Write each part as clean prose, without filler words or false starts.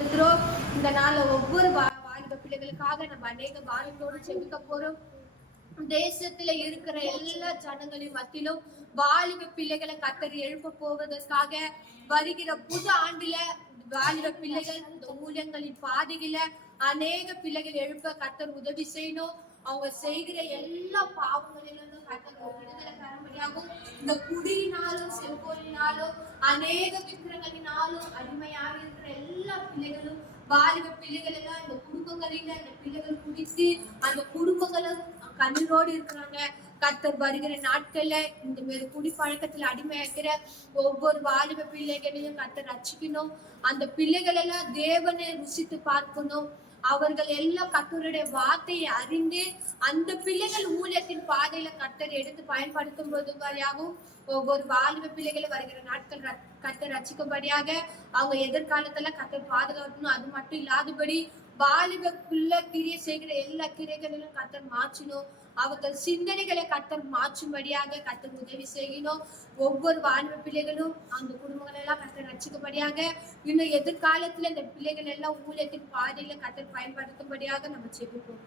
இந்த நாள்ல ஒவ்வொரு வாலிப பிள்ளைகளுக்காக நம்ம அநேக பாரத்தோடு செபிக்க போறோம். தேசத்துல இருக்கிற எல்லா ஜனங்களின் மத்தியிலும் வாலிப பிள்ளைகளை கத்தர் எழுப்ப போவதற்காக வருகிற புது ஆண்டுல வாலிப பிள்ளைகள் இந்த ஊழியங்களின் பாதையில அநேக பிள்ளைகள் எழுப்ப கத்தர் உதவி செய்யணும். அவங்க செய்கிற எல்லா பாவங்களிலிருந்தும் கத்தர் ஒரு விடுதலை பெறும்படியாகும். இந்த குடியினாலும் செல்போனினாலும் அநேக விக்கிரங்களினாலும் அடிமையாக இருக்கிற எல்லா பிள்ளைகளும் வாலிப பிள்ளைகள் எல்லாம் இந்த குடும்பங்களில இந்த பிள்ளைகள் குடித்து அந்த குடும்பங்களும் கண்ணீரோடு இருக்கிறாங்க. கத்தர் வருகிற நாட்கள்ல இந்த மாதிரி குடிப்பழக்கத்துல அடிமையாக்கிற ஒவ்வொரு வாலிப பிள்ளைகளையும் கத்தர் ரட்சிக்கணும். அந்த பிள்ளைகள் எல்லாம் தேவனை ருசித்து பார்க்கணும். அவர்கள் எல்லாம் கர்த்தருடைய வார்த்தையை அறிந்து அந்த பிள்ளைகள் ஊழியத்தின் பாதையில கர்த்தர் எடுத்து பயன்படுத்தும் போதும் ஒவ்வொரு வாலிப பிள்ளைகளை வருகிற நாட்கள் கர்த்தர் ரட்சிக்கும்படியாக அவங்க எதிர்காலத்துல கர்த்தர் பாதுகாக்கணும். அது மட்டும் இல்லாதபடி வாலிபக்குள்ள கிரிய செய்கிற எல்லா கிரைகளிலும் கர்த்தர் மாற்றணும். அவர்கள் சிந்தனைகளை கர்த்தர் மாற்றும்படியாக கர்த்தர் உதவி செய்யணும். ஒவ்வொரு வாலிப பிள்ளைகளும் அந்த குடும்பங்கள் எல்லாம் கர்த்தர் ரட்சிக்கும்படியாக இன்னும் எதிர்காலத்துல இந்த பிள்ளைகள் எல்லாம் ஊழியத்தின் பாதையில கர்த்தர் பயன்படுத்தும்படியாக நம்ம செபிப்போம்.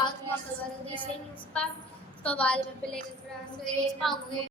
ஆத்மாக்கள் வருது